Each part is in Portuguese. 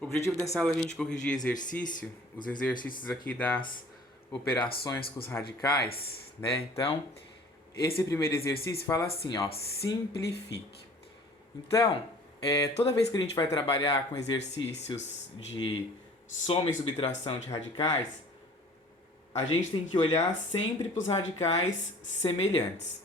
O objetivo dessa aula é a gente corrigir exercício, os exercícios aqui das operações com os radicais, né? Então, esse primeiro exercício fala assim, ó, simplifique. Então, toda vez que a gente vai trabalhar com exercícios de soma e subtração de radicais, a gente tem que olhar sempre para os radicais semelhantes,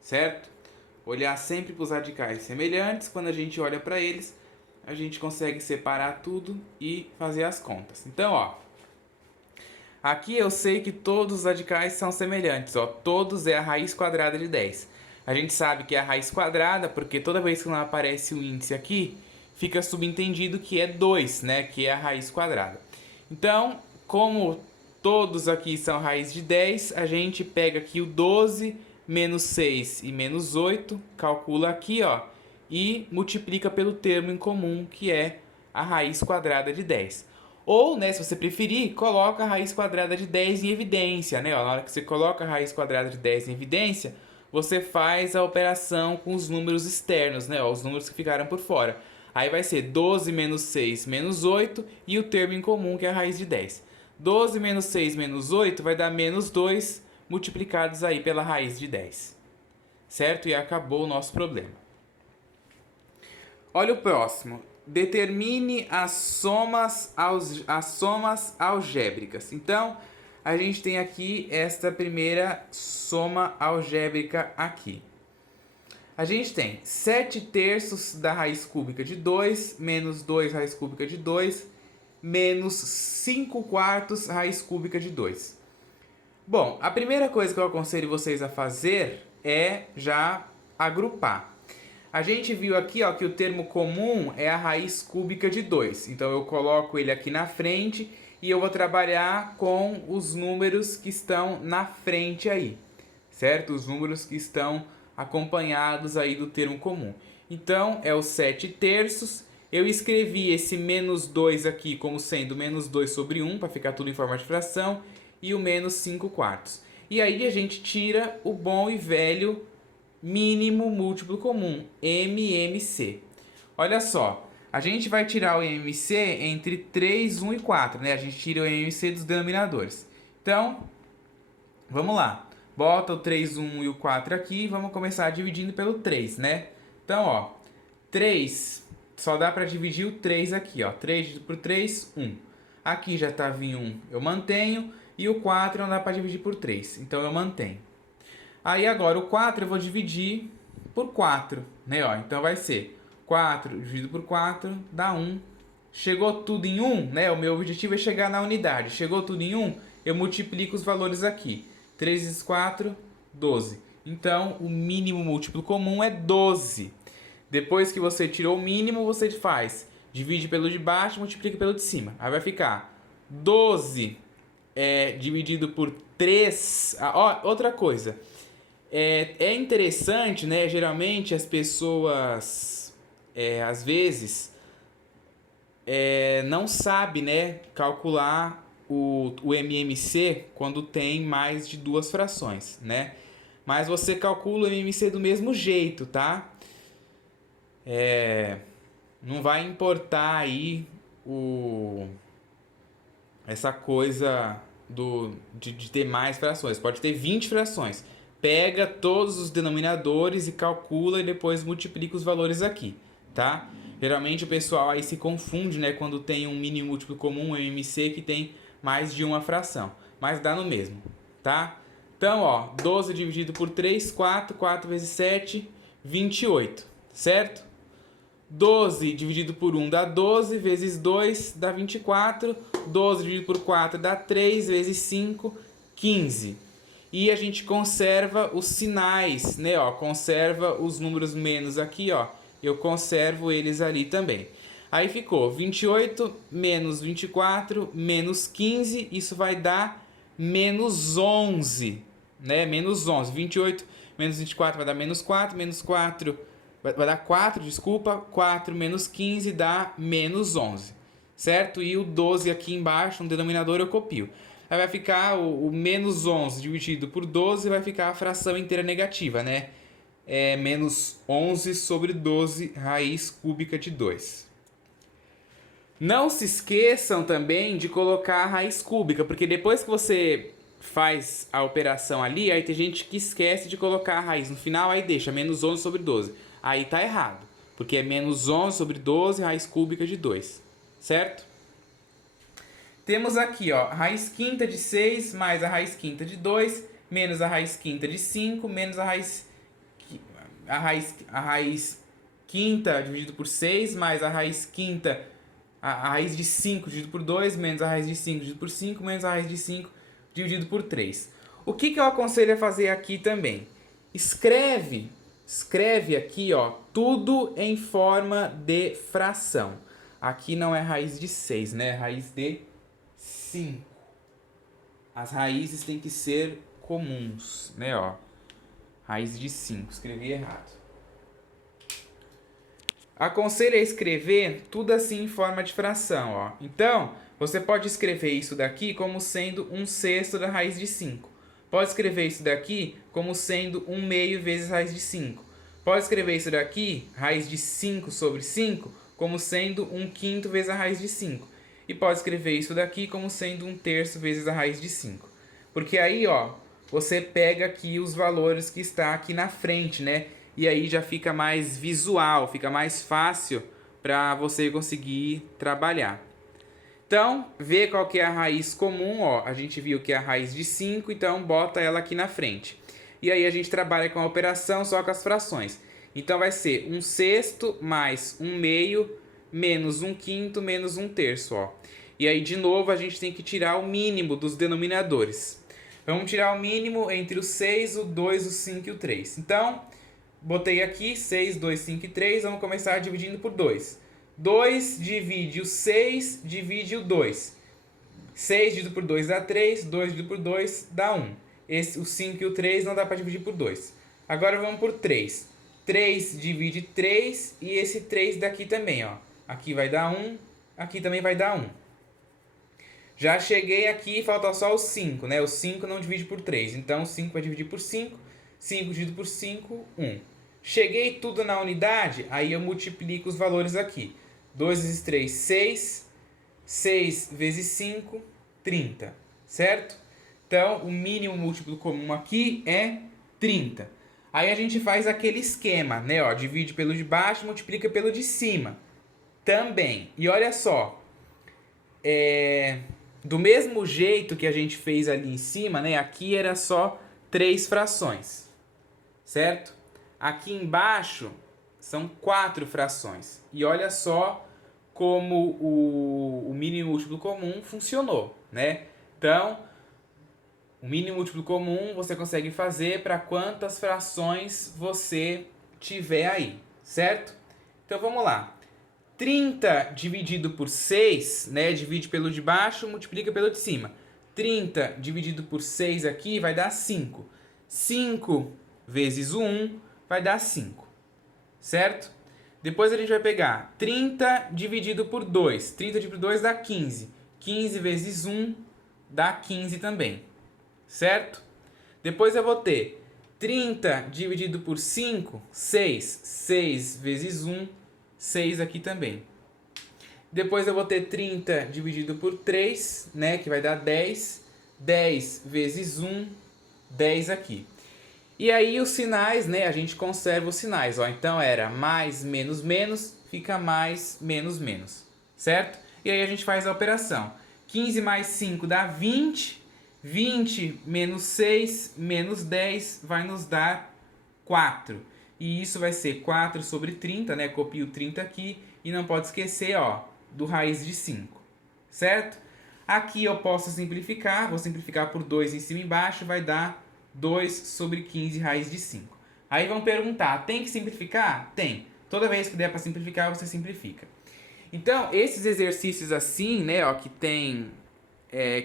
certo? Olhar sempre para os radicais semelhantes, quando a gente olha para eles, a gente consegue separar tudo e fazer as contas. Então, ó, aqui eu sei que todos os radicais são semelhantes, ó, todos é a raiz quadrada de 10. A gente sabe que é a raiz quadrada porque toda vez que não aparece o índice aqui, fica subentendido que é 2, né, que é a raiz quadrada. Então, como todos aqui são raiz de 10, a gente pega aqui o 12 menos 6 e menos 8, calcula aqui, ó, e multiplica pelo termo em comum, que é a raiz quadrada de 10. Ou, né, se você preferir, coloca a raiz quadrada de 10 em evidência, né? Ó, na hora que você coloca a raiz quadrada de 10 em evidência, você faz a operação com os números externos, né? Ó, os números que ficaram por fora. Aí vai ser 12 menos 6 menos 8 e o termo em comum, que é a raiz de 10. 12 menos 6 menos 8 vai dar menos 2 multiplicados aí pela raiz de 10. Certo? E acabou o nosso problema. Olha o próximo. Determine as somas algébricas. Então, a gente tem aqui esta primeira soma algébrica aqui. A gente tem 7 terços da raiz cúbica de 2, menos 2 raiz cúbica de 2, menos 5 quartos raiz cúbica de 2. Bom, a primeira coisa que eu aconselho vocês a fazer é já agrupar. A gente viu aqui, ó, que o termo comum é a raiz cúbica de 2. Então eu coloco ele aqui na frente e eu vou trabalhar com os números que estão na frente aí, certo? Os números que estão acompanhados aí do termo comum. Então é o 7 terços. Eu escrevi esse menos 2 aqui como sendo menos 2 sobre 1, para ficar tudo em forma de fração, e o menos 5 quartos. E aí a gente tira o bom e velho mínimo múltiplo comum, MMC. Olha só, a gente vai tirar o MMC entre 3, 1 e 4, né? A gente tira o MMC dos denominadores. Então, vamos lá. Bota o 3, 1 e o 4 aqui e vamos começar dividindo pelo 3, né? Então, ó, 3, só dá para dividir o 3 aqui, ó. 3 dividido por 3, 1. Aqui já estava em 1, eu mantenho. E o 4 não dá para dividir por 3, então eu mantenho. Aí agora o 4 eu vou dividir por 4, né? Ó, então vai ser 4 dividido por 4 dá 1. Chegou tudo em 1, né? O meu objetivo é chegar na unidade. Chegou tudo em 1, eu multiplico os valores aqui. 3 vezes 4, 12. Então, o mínimo múltiplo comum é 12. Depois que você tirou o mínimo, você faz. Divide pelo de baixo, multiplica pelo de cima. Aí vai ficar 12 dividido por 3. Ó, outra coisa. É interessante, né? Geralmente as pessoas, às vezes, não sabem, né, calcular o MMC quando tem mais de duas frações, né? Mas você calcula o MMC do mesmo jeito, tá? Não vai importar aí essa coisa de ter mais frações. Pode ter 20 frações. Pega todos os denominadores e calcula e depois multiplica os valores aqui, tá? Geralmente o pessoal aí se confunde, né, quando tem um mínimo múltiplo comum, um MMC, que tem mais de uma fração. Mas dá no mesmo, tá? Então, ó, 12 dividido por 3, 4. 4 vezes 7, 28, certo? 12 dividido por 1 dá 12, vezes 2 dá 24. 12 dividido por 4 dá 3, vezes 5, 15. E a gente conserva os sinais, né? Ó, conserva os números menos aqui, ó. Eu conservo eles ali também. Aí ficou 28 menos 24 menos 15. Isso vai dar menos 11, né? Menos 11. 28 menos 24 vai dar menos 4. Menos 4 vai dar 4, desculpa. 4 menos 15 dá menos 11, certo? E o 12 aqui embaixo, no denominador, eu copio. Aí vai ficar o menos 11 dividido por 12, vai ficar a fração inteira negativa, né? Menos 11 sobre 12 raiz cúbica de 2. Não se esqueçam também de colocar a raiz cúbica, porque depois que você faz a operação ali, aí tem gente que esquece de colocar a raiz no final, aí deixa menos 11 sobre 12. Aí tá errado, porque é menos 11 sobre 12 raiz cúbica de 2, certo? Temos aqui, ó, a raiz quinta de 6 mais a raiz quinta de 2, menos a raiz quinta de 5, menos a raiz quinta dividido por 6, mais a raiz quinta, a raiz de 5 dividido por 2, menos a raiz de 5 dividido por 5, menos a raiz de 5 dividido por 3. O que eu aconselho a fazer aqui também? Escreve aqui, ó, tudo em forma de fração. Aqui não é raiz de 6, né? É raiz de 5. As raízes têm que ser comuns, né, ó. Raiz de 5, escrevi errado. Aconselho a escrever tudo assim em forma de fração, ó. Então, você pode escrever isso daqui como sendo 1/6 da raiz de 5. Pode escrever isso daqui como sendo 1/2 vezes raiz de 5. Pode escrever isso daqui, raiz de 5 sobre 5, como sendo 1/5 vezes a raiz de 5. E pode escrever isso daqui como sendo 1/3 vezes a raiz de 5. Porque aí, ó, você pega aqui os valores que está aqui na frente, né? E aí já fica mais visual, fica mais fácil para você conseguir trabalhar. Então, vê qual que é a raiz comum, ó. A gente viu que é a raiz de 5, então bota ela aqui na frente. E aí a gente trabalha com a operação só com as frações. Então vai ser 1/6 mais 1/2 menos 1/5 menos 1/3, ó. E aí de novo a gente tem que tirar o mínimo dos denominadores. Vamos tirar o mínimo entre o 6, o 2, o 5 e o 3. Então, botei aqui 6, 2, 5 e 3, vamos começar dividindo por 2. 2 divide o 6, divide o 2. 6 dividido por 2 dá 3, 2 dividido por 2 dá 1. O 5 e o 3 não dá para dividir por 2. Agora vamos por 3. 3 divide 3 e esse 3 daqui também, ó. Aqui vai dar 1, aqui também vai dar 1. Já cheguei aqui, falta só o 5, né? O 5 não divide por 3, então o 5 vai dividir por 5. 5 dividido por 5, 1. Cheguei tudo na unidade, aí eu multiplico os valores aqui. 2 vezes 3, 6. 6 vezes 5, 30. Certo? Então, o mínimo múltiplo comum aqui é 30. Aí a gente faz aquele esquema, né? Ó, divide pelo de baixo, multiplica pelo de cima. Também. E olha só. Do mesmo jeito que a gente fez ali em cima, né? Aqui era só 3 frações. Certo? Aqui embaixo são 4 frações. E olha só como o mínimo múltiplo comum funcionou, né? Então, o mínimo múltiplo comum você consegue fazer para quantas frações você tiver aí, certo? Então vamos lá. 30 dividido por 6, né? Divide pelo de baixo, multiplica pelo de cima. 30 dividido por 6 aqui vai dar 5. 5 vezes o 1 vai dar 5, certo? Depois a gente vai pegar 30 dividido por 2. 30 dividido por 2 dá 15. 15 vezes 1 dá 15 também, certo? Depois eu vou ter 30 dividido por 5, 6. 6 vezes 1, 6 aqui também. Depois eu vou ter 30 dividido por 3, né, que vai dar 10. 10 vezes 1, 10 aqui. E aí os sinais, né, a gente conserva os sinais, ó. Então era mais, menos, menos, fica mais, menos, menos, certo? E aí a gente faz a operação. 15 mais 5 dá 20, 20 menos 6 menos 10 vai nos dar 4. E isso vai ser 4 sobre 30, né? Copio 30 aqui e não pode esquecer, ó, do raiz de 5, certo? Aqui eu posso simplificar, vou simplificar por 2 em cima e embaixo, vai dar 2 sobre 15 raiz de 5. Aí vão perguntar, tem que simplificar? Tem. Toda vez que der para simplificar, você simplifica. Então, esses exercícios assim, né, ó, que tem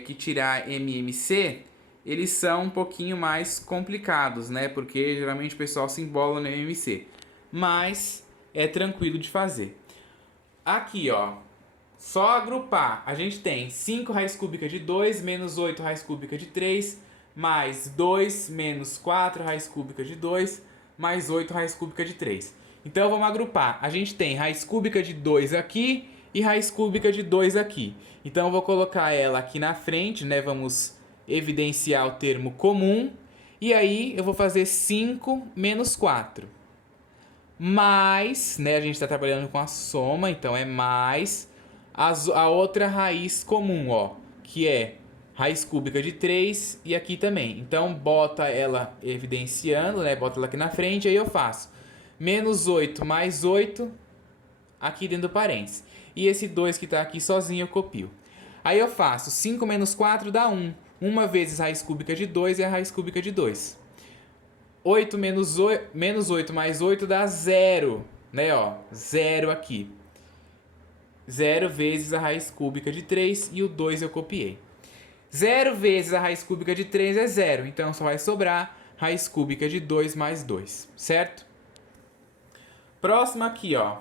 que tirar MMC, eles são um pouquinho mais complicados, né, porque geralmente o pessoal se embola no MMC. Mas é tranquilo de fazer. Aqui, ó, só agrupar. A gente tem 5 raiz cúbica de 2 menos 8 raiz cúbica de 3, mais 2 menos 4 raiz cúbica de 2, mais 8 raiz cúbica de 3. Então vamos agrupar. A gente tem raiz cúbica de 2 aqui e raiz cúbica de 2 aqui. Então eu vou colocar ela aqui na frente, né? Vamos evidenciar o termo comum. E aí eu vou fazer 5 menos 4. Mais, né? A gente está trabalhando com a soma, então é mais a outra raiz comum, ó, que é raiz cúbica de 3 e aqui também. Então bota ela evidenciando, né? Bota ela aqui na frente, aí eu faço menos 8 mais 8 aqui dentro do parênteses. E esse 2 que está aqui sozinho eu copio. Aí eu faço 5 menos 4 dá 1. 1 vezes raiz cúbica de 2 é a raiz cúbica de 2. 8 menos 8 mais 8 dá 0, né, ó, 0 aqui. 0 vezes a raiz cúbica de 3 e o 2 eu copiei. 0 vezes a raiz cúbica de 3 é 0, então só vai sobrar raiz cúbica de 2 mais 2, certo? Próximo aqui, ó.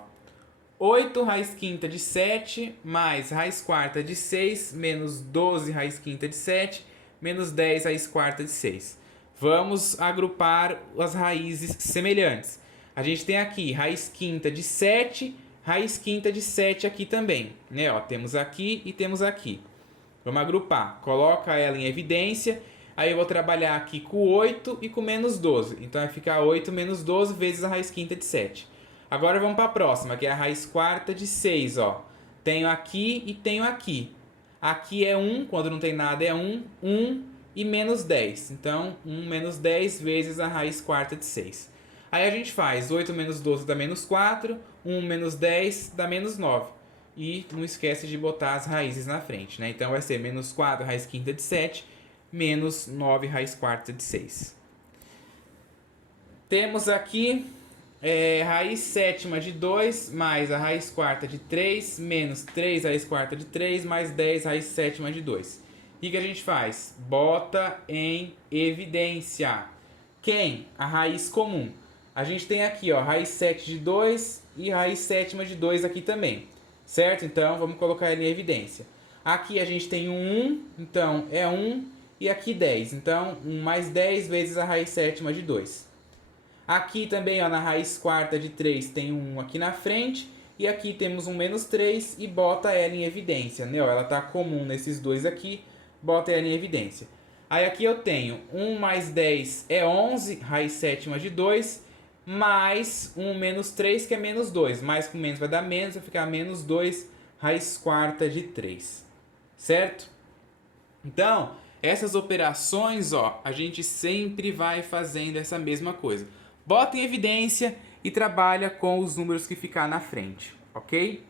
8 raiz quinta de 7 mais raiz quarta de 6 menos 12 raiz quinta de 7 menos 10 raiz quarta de 6. Vamos agrupar as raízes semelhantes. A gente tem aqui raiz quinta de 7, raiz quinta de 7 aqui também, né? Ó, temos aqui e temos aqui. Vamos agrupar. Coloca ela em evidência. Aí eu vou trabalhar aqui com 8 e com menos 12. Então vai ficar 8 menos 12 vezes a raiz quinta de 7. Agora vamos para a próxima, que é a raiz quarta de 6, ó. Tenho aqui e tenho aqui. Aqui é 1, quando não tem nada é 1. 1 e menos 10. Então, 1 menos 10 vezes a raiz quarta de 6. Aí a gente faz 8 menos 12 dá menos 4, 1 menos 10 dá menos 9. E não esquece de botar as raízes na frente, né? Então vai ser menos 4 raiz quinta de 7, menos 9 raiz quarta de 6. Temos aqui raiz sétima de 2 mais a raiz quarta de 3, menos 3 raiz quarta de 3, mais 10 raiz sétima de 2. O que a gente faz? Bota em evidência. Quem? A raiz comum. A gente tem aqui, ó, raiz 7 de 2 e raiz sétima de 2 aqui também. Certo? Então, vamos colocar ele em evidência. Aqui a gente tem um 1, então é 1, e aqui 10. Então, 1 mais 10 vezes a raiz sétima de 2. Aqui também, ó, na raiz quarta de 3 tem um 1 aqui na frente, e aqui temos um menos 3 e bota ela em evidência, né? Ó, ela está comum nesses dois aqui, bota ela em evidência. Aí aqui eu tenho 1 mais 10 é 11, raiz sétima de 2, mais 1 menos 3, que é menos 2. Mais com menos vai dar menos, vai ficar menos 2, raiz quarta de 3. Certo? Então, essas operações, ó, a gente sempre vai fazendo essa mesma coisa. Bota em evidência e trabalha com os números que ficar na frente, ok?